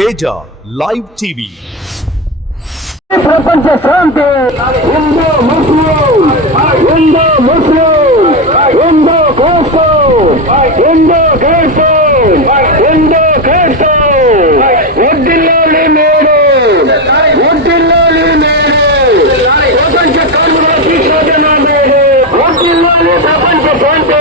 Teja live TV. ప్రపంచ శాంతి హిందూ ముస్లిం హిందూ ముస్లిం హిందూ క్రైస్తవ హిందూ క్రైస్తవ హిందూ క్రైస్తవ వడ్డిల్లాలి మేలు వడ్డిల్లాలి మేలు ప్రపంచ కార్మికుల శిక్షణ మేలు వడ్డిల్లాలి ప్రపంచ శాంతి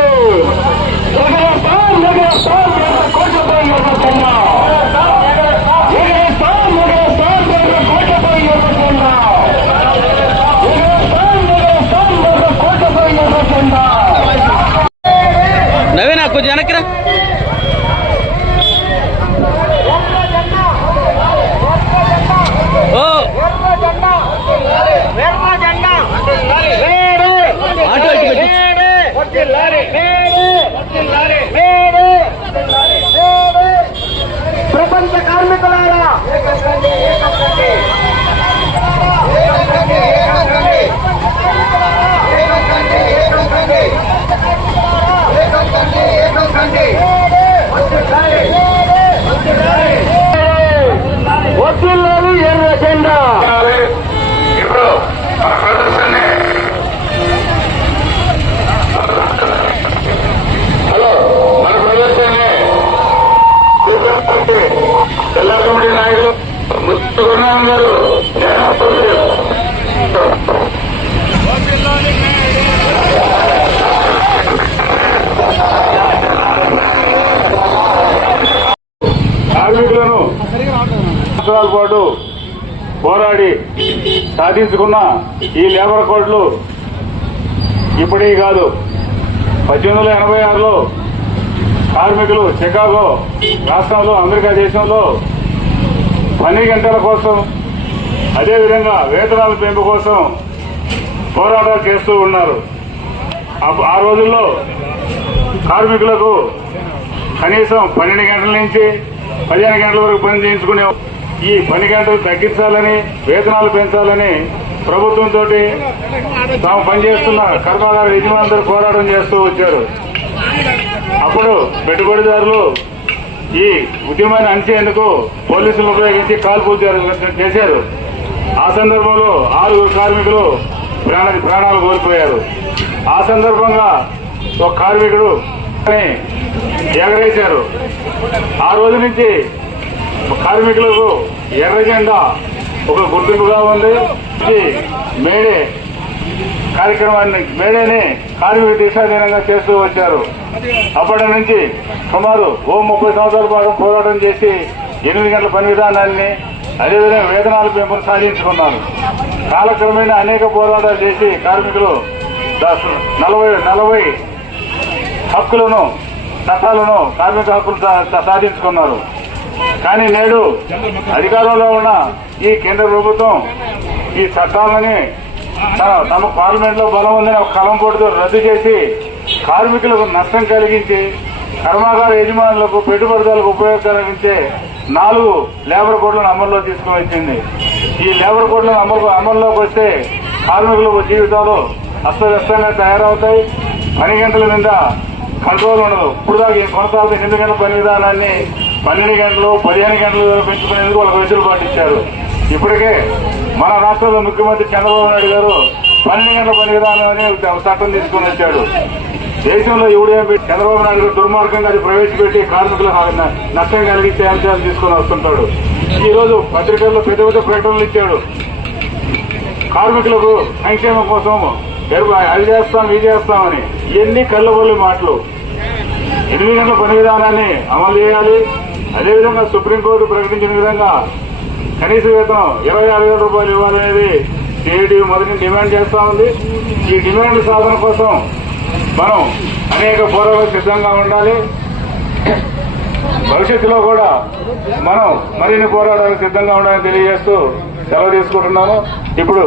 నవీనా కొంచెం వెనక్కిరా. ఓ ఆటో ప్రపంచ కార్మికులారా వడ్డిల్లాలి ఎర్ర జెండా. ఇప్పుడు మన ప్రదర్శనని మన ప్రదర్శనని జిల్లా కమిటీ నాయకులు ముస్తు గురునాథ్ గారు కార్మికులను సంవత్సరాల పాటు పోరాడి సాధించుకున్న ఈ లేబర్ కోడ్లు ఇప్పటి కాదు. 1886లో కార్మికులు చికాగో రాష్ట్రంలో అమెరికా దేశంలో పని గంటల కోసం అదేవిధంగా వేతనాల పెంపు కోసం పోరాటాలు చేస్తూ ఉన్నారు. ఆ రోజుల్లో కార్మికులకు కనీసం 12 గంటల నుంచి 15 గంటల వరకు పని చేయించుకునే ఈ పని గంటలు తగ్గించాలని వేతనాలు పెంచాలని ప్రభుత్వంతో తాము పనిచేస్తున్న కర్మాగార యజమానులందరూ పోరాటం చేస్తూ వచ్చారు. అప్పుడు పెట్టుబడిదారులు ఈ ఉద్యమాన్ని అణిచేందుకు పోలీసులు ఉపయోగించి కాల్పులు చేశారు. ఆ సందర్భంలో 6 కార్మికులు ప్రాణాలు కోల్పోయారు. ఆ సందర్భంగా ఒక కార్మికుడు ఎగరేశారు. ఆ రోజు నుంచి కార్మికులకు ఎర్ర జెండా ఒక గుర్తింపుగా ఉంది. మేడే కార్యక్రమాన్ని మేడేని కార్మిక దిశాధీనంగా చేస్తూ వచ్చారు. అప్పటి నుంచి సుమారు 30 సంవత్సరాల పాటు పోరాటం చేసి 8 గంటల పని విధానాన్ని అదేవిధంగా వేతనాల పెంపును సాధించుకున్నారు. కాలక్రమేణా అనేక పోరాటాలు చేసి కార్మికులు 40 హక్కులను చట్టాలను కార్మిక హక్కులు సాధించుకున్నారు. కానీ నేడు అధికారంలో ఉన్న ఈ కేంద్ర ప్రభుత్వం ఈ చట్టాలని తమ పార్లమెంట్ లో బలం ఉందని ఒక కలంపోటుతో రద్దు చేసి కార్మికులకు నష్టం కలిగించి కర్మాగార యజమానులకు పెట్టుబడిదారులకు ఉపయోగం కలిగించే 4 లేబర్ కోడ్లను అమల్లో తీసుకుని వచ్చింది. ఈ లేబర్ కోడ్లను అమల్లోకి వస్తే కార్మికుల జీవితాలు అస్తవ్యస్తంగా తయారవుతాయి. పని గంటల మీద కంట్రోల్ ఉండదు. ఇప్పుడు దాకా కొనసాగుతున్న 8 గంటల పని విధానాన్ని 12 గంటలు 15 గంటలు పెంచుకునేందుకు వాళ్ళకు వెసులుబాటు ఇచ్చారు. ఇప్పటికే మన రాష్ట్రంలో ముఖ్యమంత్రి చంద్రబాబు నాయుడు గారు 12 గంటల పని విధానం అని చట్టం తీసుకుని వచ్చాడు. దేశంలో యూడిఎం చంద్రబాబు నాయుడు గారు దుర్మార్గంగా అది ప్రవేశపెట్టి కార్మికులకు నష్టం కలిగించే అంశాలు తీసుకుని వస్తుంటాడు. ఈ రోజు పత్రికల్లో పెద్ద పెద్ద ప్రకటనలు ఇచ్చాడు. కార్మికులకు సంక్షేమం కోసం అది చేస్తాం ఇది చేస్తామని. ఇవన్నీ కళ్ళబొల్లి మాటలు. 8 గంటల పని విధానాన్ని అమలు చేయాలి. అదేవిధంగా సుప్రీంకోర్టు ప్రకటించిన విధంగా కనీస వేతనం 26,000 రూపాయలు ఇవ్వాలనేది సిఐటియు మొదటి డిమాండ్ చేస్తా ఉంది. ఈ డిమాండ్ సాధన కోసం మనం అనేక పోరాటాలకు సిద్ధంగా ఉండాలి. భవిష్యత్తులో కూడా మనం మరిన్ని పోరాటాలకు సిద్ధంగా ఉండాలని తెలియజేస్తూ సెలవు తీసుకుంటున్నాము. ఇప్పుడు